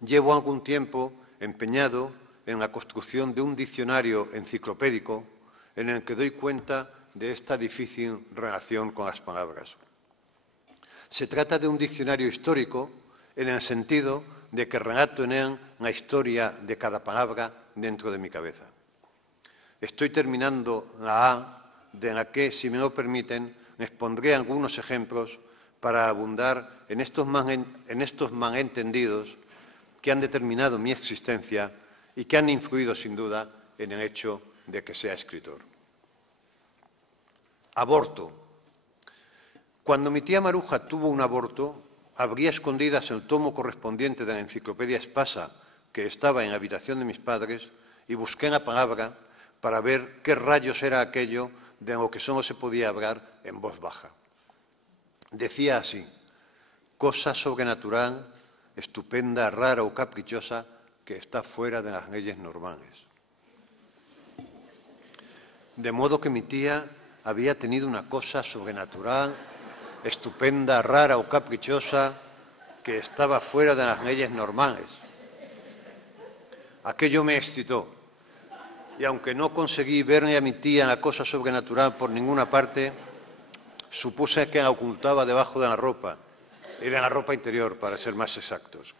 Llevo algún tiempo empeñado en la construcción de un diccionario enciclopédico en el que doy cuenta de esta difícil relación con las palabras. Se trata de un diccionario histórico en el sentido de que relato en él la historia de cada palabra dentro de mi cabeza. Estoy terminando la A, de la que, si me lo permiten, les pondré algunos ejemplos para abundar en estos malentendidos que han determinado mi existencia y que han influido, sin duda, en el hecho de que sea escritor. Aborto. Cuando mi tía Maruja tuvo un aborto, abrí a escondidas el tomo correspondiente de la enciclopedia Espasa, que estaba en la habitación de mis padres, y busqué la palabra para ver qué rayos era aquello de lo que solo se podía hablar en voz baja. Decía así: cosa sobrenatural, estupenda, rara o caprichosa que está fuera de las leyes normales. De modo que mi tía había tenido una cosa sobrenatural, estupenda, rara o caprichosa que estaba fuera de las leyes normales. Aquello me excitó, y aunque no conseguí verle a mi tía la cosa sobrenatural por ninguna parte, supuse que la ocultaba debajo de la ropa, y de la ropa interior, para ser más exactos.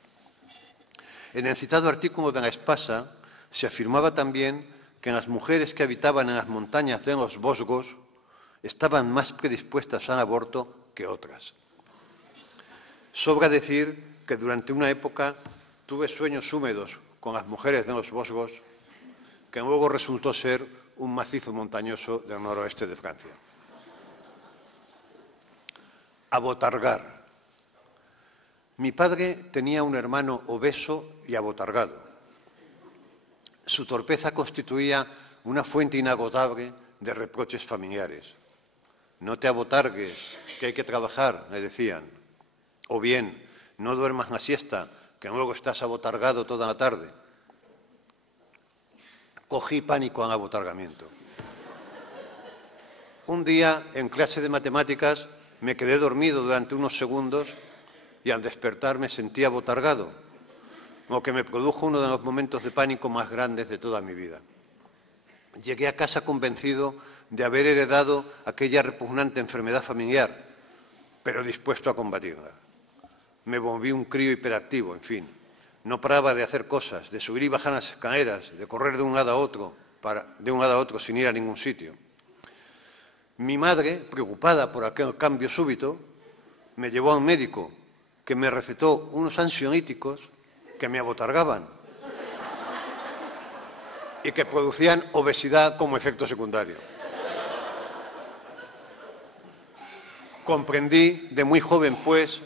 En el citado artículo de la Espasa se afirmaba también que las mujeres que habitaban en las montañas de los Vosgos estaban más predispuestas al aborto que otras. Sobra decir que durante una época tuve sueños húmedos con las mujeres de los Vosgos, que luego resultó ser un macizo montañoso del noroeste de Francia. Abotargar. Mi padre tenía un hermano obeso y abotargado. Su torpeza constituía una fuente inagotable de reproches familiares. No te abotargues, que hay que trabajar, le decían. O bien, no duermas la siesta, que luego estás abotargado toda la tarde. Cogí pánico al abotargamiento. Un día, en clase de matemáticas, me quedé dormido durante unos segundos y al despertar me sentí abotargado, lo que me produjo uno de los momentos de pánico más grandes de toda mi vida. Llegué a casa convencido de haber heredado aquella repugnante enfermedad familiar, pero dispuesto a combatirla. Me volví un crío hiperactivo, en fin. No paraba de hacer cosas, de subir y bajar las escaleras, de correr de un lado a otro sin ir a ningún sitio. Mi madre, preocupada por aquel cambio súbito, me llevó al médico, que me recetó unos ansiolíticos que me abotargaban y que producían obesidad como efecto secundario. Comprendí de muy joven, pues,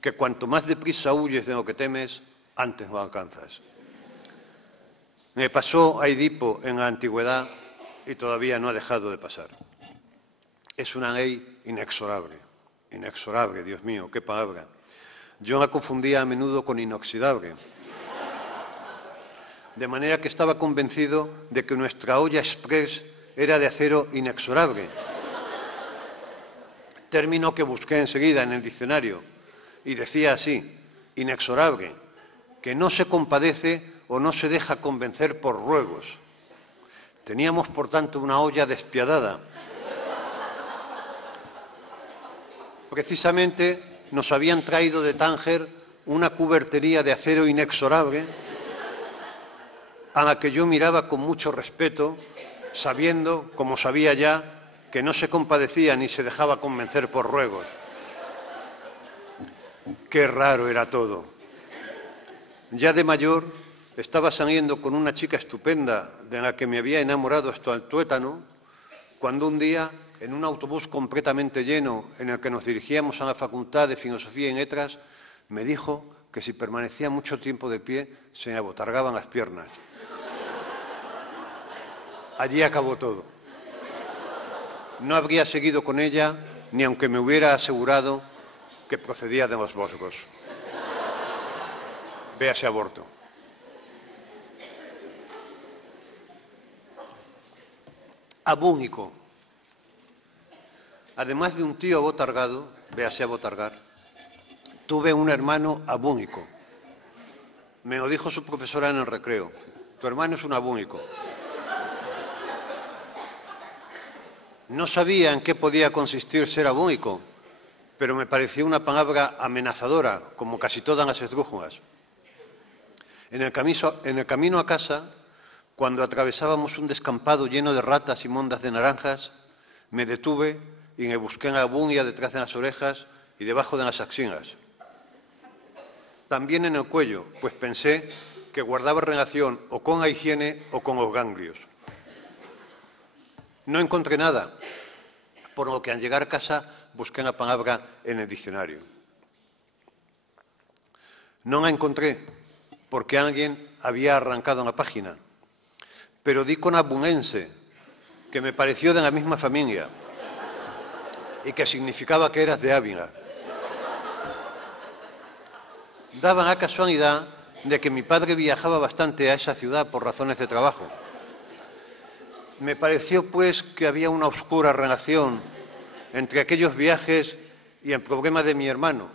que cuanto más deprisa huyes de lo que temes, antes lo alcanzas. Me pasó a Edipo en la antigüedad y todavía no ha dejado de pasar. Es una ley inexorable. Inexorable, Dios mío, qué palabra. Yo la confundía a menudo con inoxidable. De manera que estaba convencido de que nuestra olla express era de acero inexorable. Término que busqué enseguida en el diccionario y decía así: inexorable, que no se compadece o no se deja convencer por ruegos. Teníamos, por tanto, una olla despiadada. Precisamente nos habían traído de Tánger una cubertería de acero inexorable a la que yo miraba con mucho respeto, sabiendo, como sabía ya, que no se compadecía ni se dejaba convencer por ruegos. Qué raro era todo. Ya de mayor estaba saliendo con una chica estupenda de la que me había enamorado hasta el tuétano, cuando un día, en un autobús completamente lleno en el que nos dirigíamos a la Facultad de Filosofía y Letras, me dijo que si permanecía mucho tiempo de pie se me abotargaban las piernas. Allí acabó todo. No habría seguido con ella ni aunque me hubiera asegurado que procedía de los Vosgos. Véase aborto. Abúnico. Además de un tío abotargado, véase abotargar, tuve un hermano abúnico. Me lo dijo su profesora en el recreo. Tu hermano es un abúnico. No sabía en qué podía consistir ser abúnico, pero me pareció una palabra amenazadora, como casi todas las esdrújulas. En el camino a casa, cuando atravesábamos un descampado lleno de ratas y mondas de naranjas, me detuve y me busqué en la buña detrás de las orejas y debajo de las axilas. También en el cuello, pues pensé que guardaba relación o con la higiene o con los ganglios. No encontré nada, por lo que al llegar a casa busqué la palabra en el diccionario. No la encontré porque alguien había arrancado la página, pero di con abunense, que me pareció de la misma familia y que significaba que eras de Ávila. Daba la casualidad de que mi padre viajaba bastante a esa ciudad por razones de trabajo. Me pareció, pues, que había una oscura relación entre aquellos viajes y el problema de mi hermano,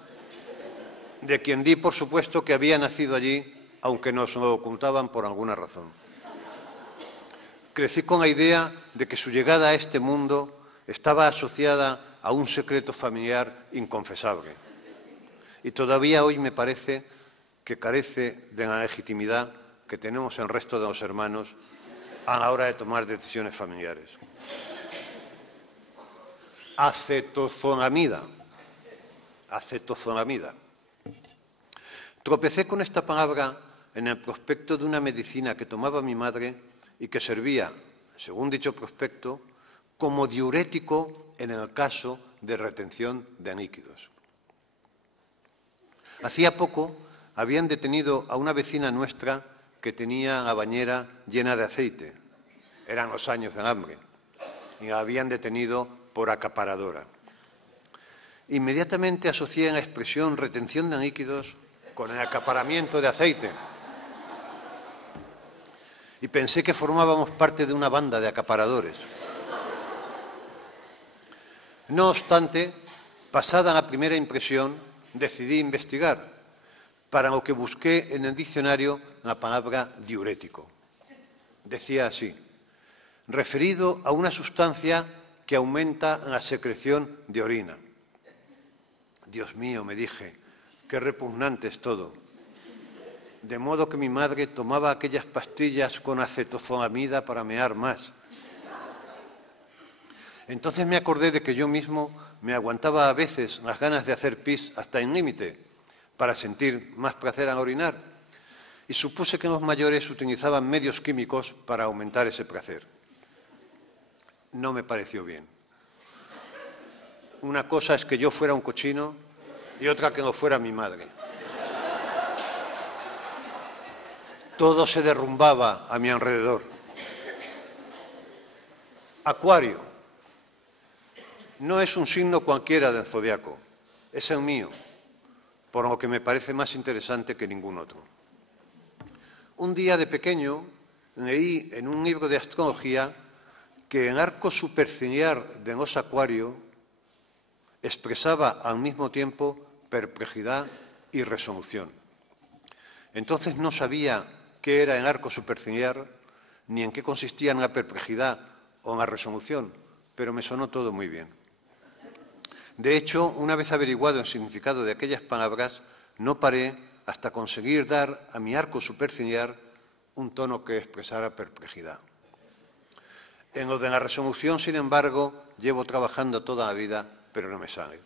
de quien di por supuesto que había nacido allí, aunque nos lo ocultaban por alguna razón. Crecí con la idea de que su llegada a este mundo estaba asociada a un secreto familiar inconfesable. Y todavía hoy me parece que carece de la legitimidad que tenemos el resto de los hermanos a la hora de tomar decisiones familiares. Acetozolamida. Acetozolamida. Tropecé con esta palabra en el prospecto de una medicina que tomaba mi madre y que servía, según dicho prospecto, como diurético en el caso de retención de líquidos. Hacía poco habían detenido a una vecina nuestra que tenía la bañera llena de aceite. Eran los años del hambre y la habían detenido por acaparadora. Inmediatamente asocié la expresión retención de líquidos con el acaparamiento de aceite y pensé que formábamos parte de una banda de acaparadores. No obstante, pasada la primera impresión, decidí investigar, para lo que busqué en el diccionario la palabra diurético. Decía así: referido a una sustancia que aumenta la secreción de orina. Dios mío, me dije, qué repugnante es todo. De modo que mi madre tomaba aquellas pastillas con acetozolamida para mear más. Entonces me acordé de que yo mismo me aguantaba a veces las ganas de hacer pis hasta el límite para sentir más placer al orinar y supuse que los mayores utilizaban medios químicos para aumentar ese placer. No me pareció bien. Una cosa es que yo fuera un cochino y otra que no fuera mi madre. Todo se derrumbaba a mi alrededor. Acuario. No es un signo cualquiera del zodiaco, es el mío, por lo que me parece más interesante que ningún otro. Un día de pequeño leí en un libro de astrología que el arco superciliar de los Acuario expresaba al mismo tiempo perplejidad y resolución. Entonces no sabía qué era el arco superciliar ni en qué consistía en la perplejidad o en la resolución, pero me sonó todo muy bien. De hecho, una vez averiguado el significado de aquellas palabras, no paré hasta conseguir dar a mi arco superciliar un tono que expresara perplejidad. En lo de la resolución, sin embargo, llevo trabajando toda la vida, pero no me sale.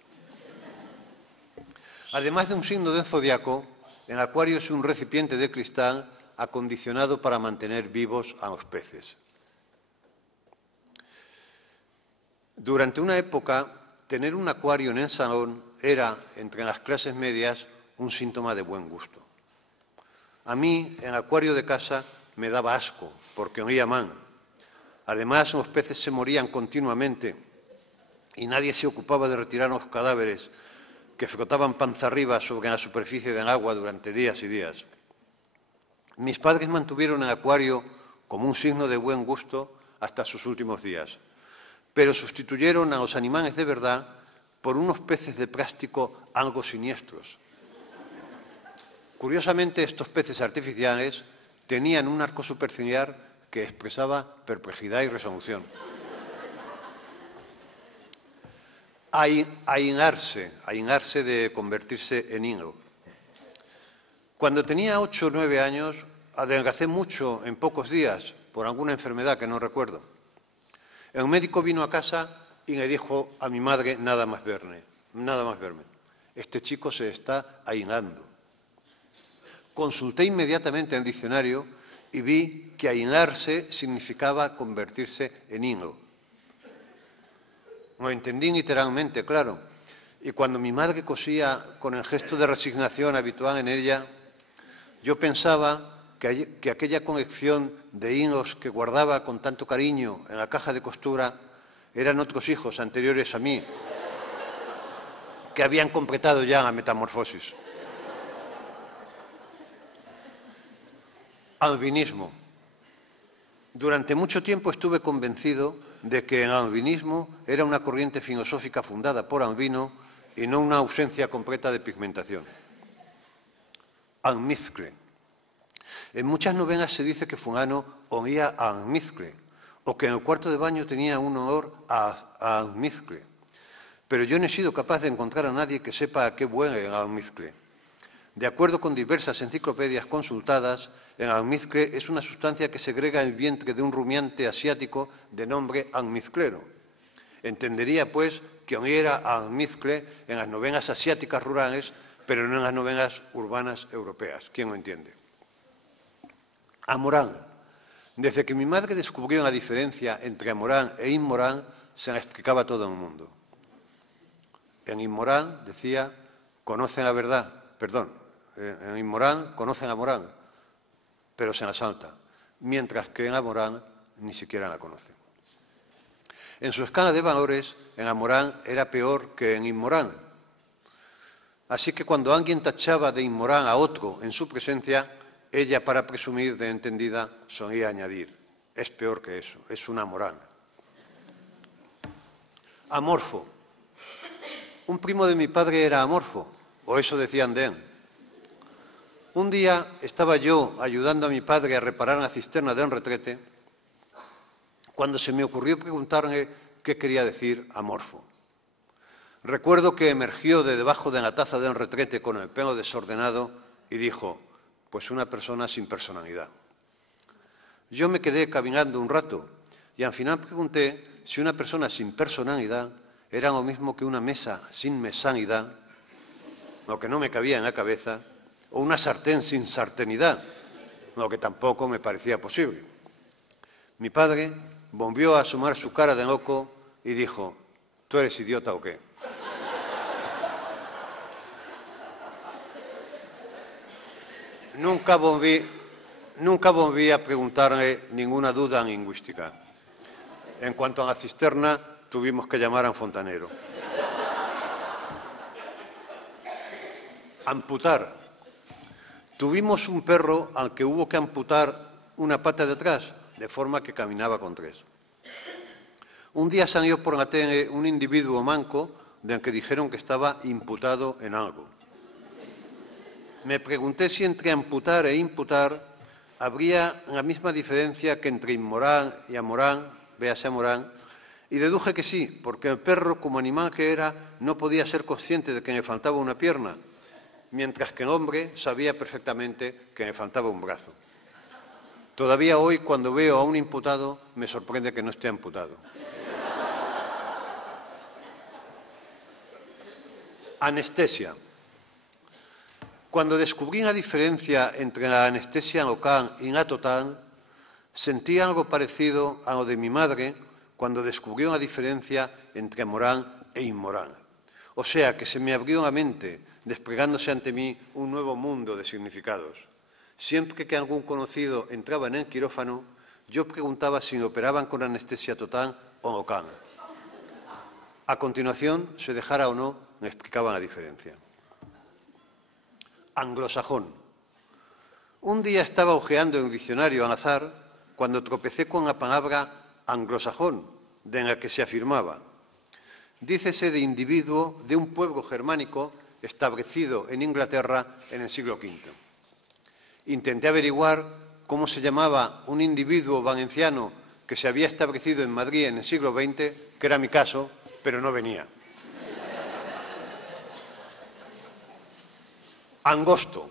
Además de un signo del zodiaco, el Acuario es un recipiente de cristal acondicionado para mantener vivos a los peces. Durante una época, tener un acuario en el salón era, entre las clases medias, un síntoma de buen gusto. A mí, el acuario de casa me daba asco, porque olía mal. Además, los peces se morían continuamente y nadie se ocupaba de retirar los cadáveres que flotaban panza arriba sobre la superficie del agua durante días y días. Mis padres mantuvieron el acuario como un signo de buen gusto hasta sus últimos días, pero sustituyeron a los animales de verdad por unos peces de plástico algo siniestros. Curiosamente, estos peces artificiales tenían un arco superciliar que expresaba perplejidad y resolución. Ahinarse de convertirse en hino. Cuando tenía 8 o 9 años, adelgacé mucho en pocos días por alguna enfermedad que no recuerdo. El médico vino a casa y le dijo a mi madre nada más verme. Este chico se está ahinando. Consulté inmediatamente el diccionario y vi que ahinarse significaba convertirse en hino. Lo entendí literalmente, claro. Y cuando mi madre cosía con el gesto de resignación habitual en ella, yo pensaba que aquella colección de hilos que guardaba con tanto cariño en la caja de costura eran otros hijos anteriores a mí, que habían completado ya la metamorfosis. Albinismo. Durante mucho tiempo estuve convencido de que el albinismo era una corriente filosófica fundada por Albino y no una ausencia completa de pigmentación. Almizcle. En muchas novelas se dice que fulano olía a almizcle o que en el cuarto de baño tenía un olor a almizcle. Pero yo no he sido capaz de encontrar a nadie que sepa a qué huele el almizcle. De acuerdo con diversas enciclopedias consultadas, el almizcle es una sustancia que segrega el vientre de un rumiante asiático de nombre almizclero. Entendería, pues, que oliera a almizcle en las novelas asiáticas rurales, pero no en las novelas urbanas europeas. ¿Quién lo entiende? Amorán. Desde que mi madre descubrió la diferencia entre Amorán e Inmorán, se la explicaba a todo el mundo. En Inmorán, decía, conocen la verdad, en Inmorán conocen a Morán, pero se la salta, mientras que en Amorán ni siquiera la conocen. En su escala de valores, en Amorán era peor que en Inmorán. Así que cuando alguien tachaba de inmorán a otro en su presencia, ella, para presumir de entendida, solía añadir, es peor que eso, es un amorán. Amorfo. Un primo de mi padre era amorfo, o eso decían de él. Un día estaba yo ayudando a mi padre a reparar la cisterna de un retrete, cuando se me ocurrió preguntarle qué quería decir amorfo. Recuerdo que emergió de debajo de la taza de un retrete con el pelo desordenado y dijo, pues una persona sin personalidad. Yo me quedé caminando un rato y al final pregunté si una persona sin personalidad era lo mismo que una mesa sin mesanidad, lo que no me cabía en la cabeza, o una sartén sin sartenidad, lo que tampoco me parecía posible. Mi padre volvió a asomar su cara de loco y dijo, ¿tú eres idiota o qué? Nunca volví a preguntarle ninguna duda lingüística. En cuanto a la cisterna, tuvimos que llamar a un fontanero. Amputar. Tuvimos un perro al que hubo que amputar una pata de atrás, de forma que caminaba con 3. Un día salió por la tele un individuo manco del que dijeron que estaba imputado en algo. Me pregunté si entre amputar e imputar habría la misma diferencia que entre inmorán y amorán, véase Amorán, y deduje que sí, porque el perro, como animal que era, no podía ser consciente de que le faltaba una pierna, mientras que el hombre sabía perfectamente que le faltaba un brazo. Todavía hoy, cuando veo a un imputado, me sorprende que no esté amputado. Anestesia. Cuando descubrí la diferencia entre la anestesia local y la total, sentí algo parecido a lo de mi madre cuando descubrió la diferencia entre amorán e inmorán. O sea, que se me abrió la mente, desplegándose ante mí un nuevo mundo de significados. Siempre que algún conocido entraba en el quirófano, yo preguntaba si le operaban con anestesia total o local. A continuación, se dejara o no, me explicaban la diferencia. Anglosajón. Un día estaba hojeando el diccionario al azar cuando tropecé con la palabra anglosajón, de la que se afirmaba. Dícese de individuo de un pueblo germánico establecido en Inglaterra en el siglo V. Intenté averiguar cómo se llamaba un individuo valenciano que se había establecido en Madrid en el siglo XX, que era mi caso, pero no venía. Angosto.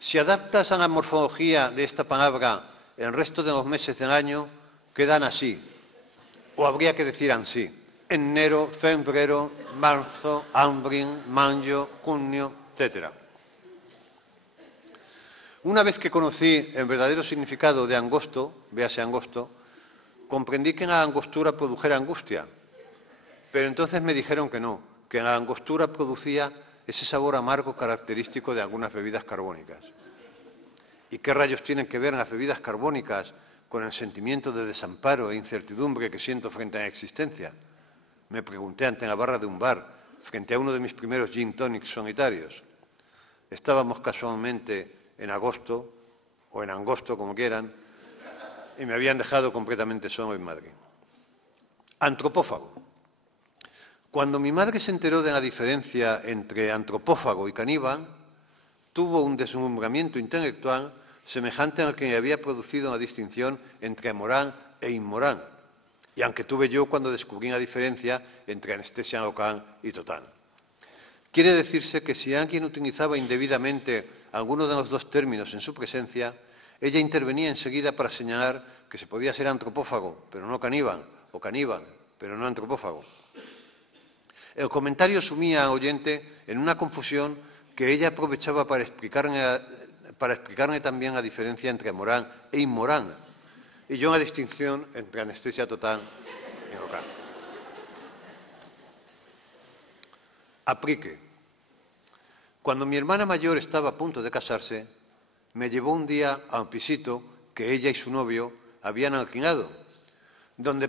Si adaptas a la morfología de esta palabra el resto de los meses del año, quedan así, o habría que decir así: enero, febrero, marzo, abril, mayo, junio, etc. Una vez que conocí el verdadero significado de angosto, véase angosto, comprendí que la angostura produjera angustia, pero entonces me dijeron que no, que la angostura producía ese sabor amargo característico de algunas bebidas carbónicas. ¿Y qué rayos tienen que ver las bebidas carbónicas con el sentimiento de desamparo e incertidumbre que siento frente a la existencia? Me pregunté ante la barra de un bar, frente a uno de mis primeros gin tonics solitarios. Estábamos casualmente en agosto, o en angosto, como quieran, y me habían dejado completamente solo en Madrid. Antropófago. Cuando mi madre se enteró de la diferencia entre antropófago y caníbal, tuvo un deslumbramiento intelectual semejante al que había producido la distinción entre moral e inmoral, y aunque tuve yo cuando descubrí la diferencia entre anestesia local y total. Quiere decirse que si alguien utilizaba indebidamente alguno de los dos términos en su presencia, ella intervenía enseguida para señalar que se podía ser antropófago, pero no caníbal, o caníbal, pero no antropófago. El comentario sumía al oyente en una confusión que ella aprovechaba para explicarme también la diferencia entre moral e inmoral, y yo la distinción entre anestesia total y local. Aplique. Cuando mi hermana mayor estaba a punto de casarse, me llevó un día a un pisito que ella y su novio habían alquilado, donde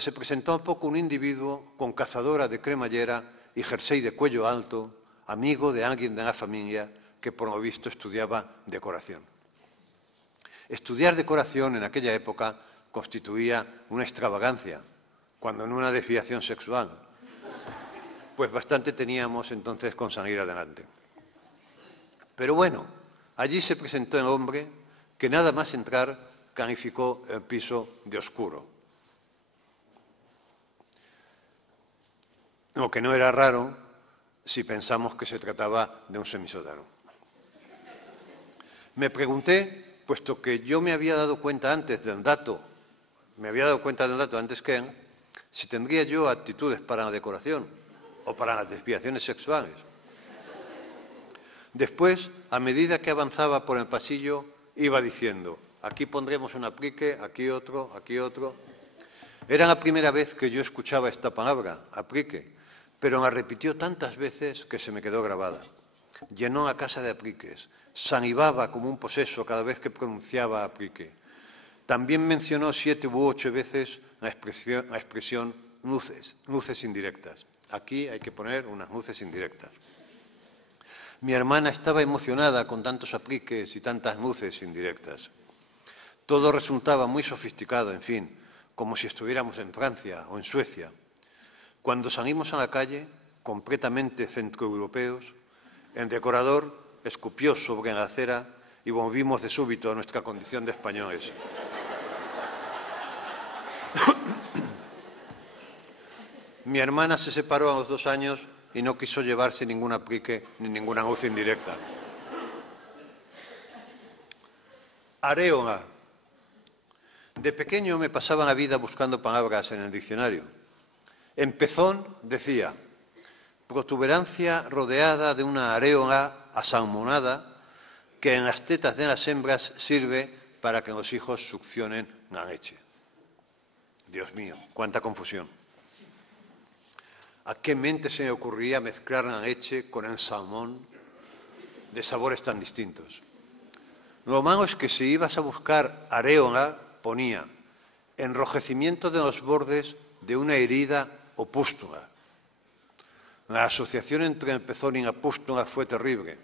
se presentó un poco un individuo con cazadora de cremallera y jersey de cuello alto, amigo de alguien de la familia que por lo visto estudiaba decoración. Estudiar decoración en aquella época constituía una extravagancia, cuando no una desviación sexual. Pues bastante teníamos entonces con salir adelante. Pero bueno, allí se presentó el hombre que nada más entrar calificó el piso de oscuro. Lo que no era raro si pensamos que se trataba de un semisótano. Me pregunté, puesto que yo me había dado cuenta antes del dato antes que él, si tendría yo aptitudes para la decoración o para las desviaciones sexuales. Después, a medida que avanzaba por el pasillo, iba diciendo: aquí pondremos un aplique, aquí otro, aquí otro. Era la primera vez que yo escuchaba esta palabra, aplique, pero la repitió tantas veces que se me quedó grabada. Llenó la casa de apliques, salivaba como un poseso cada vez que pronunciaba aplique. También mencionó 7 u 8 veces la expresión luces indirectas. Aquí hay que poner unas luces indirectas. Mi hermana estaba emocionada con tantos apliques y tantas luces indirectas. Todo resultaba muy sofisticado, en fin, como si estuviéramos en Francia o en Suecia. Cuando salimos a la calle, completamente centroeuropeos, el decorador escupió sobre la acera y volvimos de súbito a nuestra condición de españoles. Mi hermana se separó a los 2 años y no quiso llevarse ningún aplique ni ninguna luz indirecta. Areola. De pequeño me pasaba la vida buscando palabras en el diccionario. En pezón decía: protuberancia rodeada de una areola asalmonada que en las tetas de las hembras sirve para que los hijos succionen la leche. Dios mío, cuánta confusión. ¿A qué mente se le ocurría mezclar la leche con el salmón de sabores tan distintos? Lo malo es que si ibas a buscar areola, ponía enrojecimiento de los bordes de una herida o pústula. La asociación entre el pezón y la pústula fue terrible,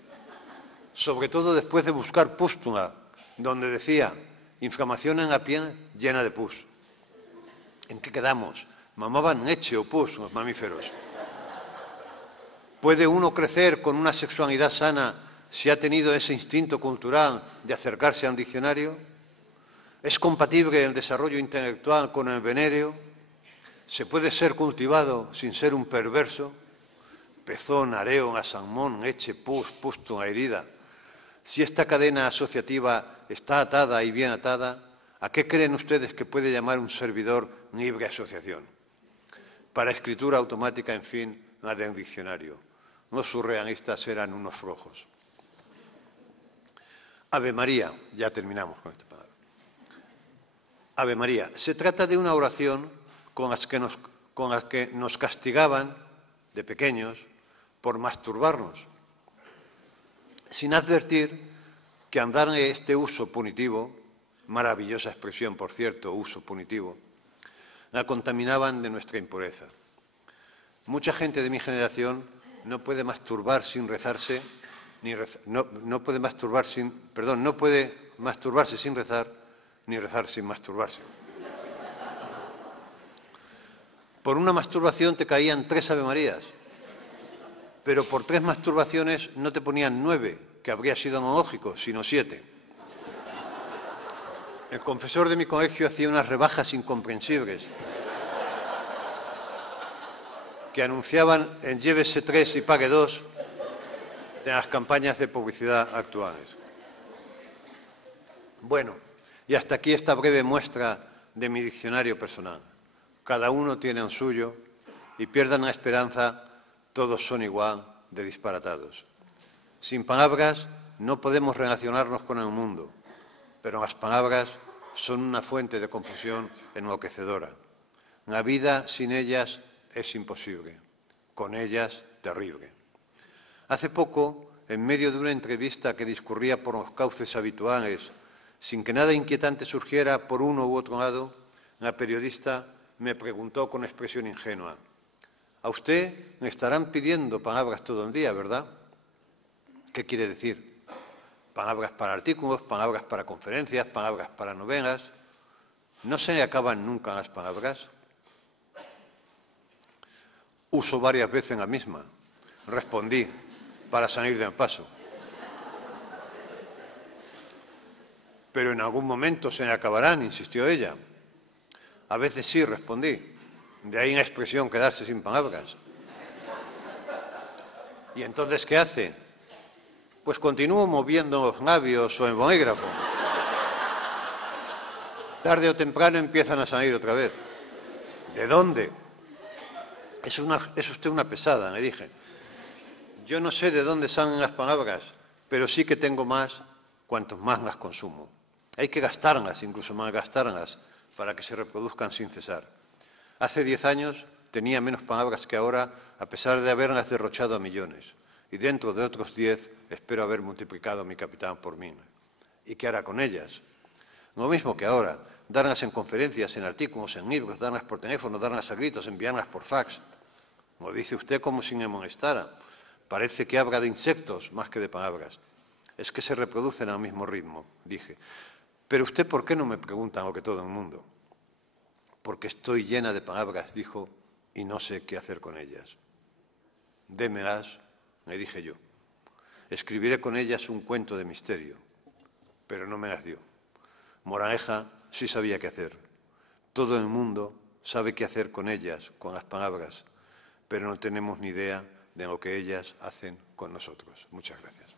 sobre todo después de buscar pústula, donde decía inflamación en la piel llena de pus. ¿En qué quedamos? ¿Mamaban leche o pus los mamíferos? ¿Puede uno crecer con una sexualidad sana si ha tenido ese instinto cultural de acercarse a un diccionario? ¿Es compatible el desarrollo intelectual con el venéreo? ¿Se puede ser cultivado sin ser un perverso? Pezón, areo, asalmón, eche, pus, pusto, herida. Si esta cadena asociativa está atada y bien atada, ¿a qué creen ustedes que puede llamar un servidor libre asociación? Para escritura automática, en fin, la de un diccionario. Los surrealistas eran unos flojos. Ave María, ya terminamos con esta palabra. Ave María, se trata de una oración con las que nos castigaban de pequeños por masturbarnos, sin advertir que al darle este uso punitivo, maravillosa expresión, por cierto, uso punitivo, la contaminaban de nuestra impureza. Mucha gente de mi generación no puede masturbar sin rezarse, no puede masturbarse sin rezar, ni rezar sin masturbarse. Por una masturbación te caían 3 avemarías, pero por 3 masturbaciones no te ponían 9, que habría sido no lógico, sino 7. El confesor de mi colegio hacía unas rebajas incomprensibles que anunciaban en llévese 3 y pague 2 de las campañas de publicidad actuales. Bueno, y hasta aquí esta breve muestra de mi diccionario personal. Cada uno tiene el suyo y pierdan la esperanza, todos son igual de disparatados. Sin palabras no podemos relacionarnos con el mundo, pero las palabras son una fuente de confusión enloquecedora. La vida sin ellas es imposible, con ellas terrible. Hace poco, en medio de una entrevista que discurría por los cauces habituales, sin que nada inquietante surgiera por uno u otro lado, la periodista me preguntó con expresión ingenua: «A usted me estarán pidiendo palabras todo el día, ¿verdad?» ¿Qué quiere decir? Palabras para artículos, palabras para conferencias, palabras para novelas. ¿No se le acaban nunca las palabras? Uso varias veces la misma. Respondí, para salir del paso. Pero en algún momento se le acabarán, insistió ella. A veces sí, respondí. De ahí la expresión quedarse sin palabras. ¿Y entonces qué hace? Pues continúo moviendo los labios o el bolígrafo. Tarde o temprano empiezan a salir otra vez. ¿De dónde? Es usted una pesada, le dije. Yo no sé de dónde salen las palabras, pero sí que tengo más cuantos más las consumo. Hay que gastarlas, incluso malgastarlas, para que se reproduzcan sin cesar. Hace 10 años tenía menos palabras que ahora, a pesar de haberlas derrochado a millones. Y dentro de otros 10 espero haber multiplicado mi capital por 1000. ¿Y qué hará con ellas? Lo mismo que ahora, darlas en conferencias, en artículos, en libros, darlas por teléfono, darlas a gritos, enviarlas por fax. Lo dice usted como si me molestara. Parece que habla de insectos más que de palabras. Es que se reproducen al mismo ritmo, dije. Pero usted, ¿por qué no me pregunta lo que todo el mundo? Porque estoy llena de palabras, dijo, y no sé qué hacer con ellas. Démelas, le dije yo. Escribiré con ellas un cuento de misterio, pero no me las dio. Moraleja sí sabía qué hacer. Todo el mundo sabe qué hacer con ellas, con las palabras, pero no tenemos ni idea de lo que ellas hacen con nosotros. Muchas gracias.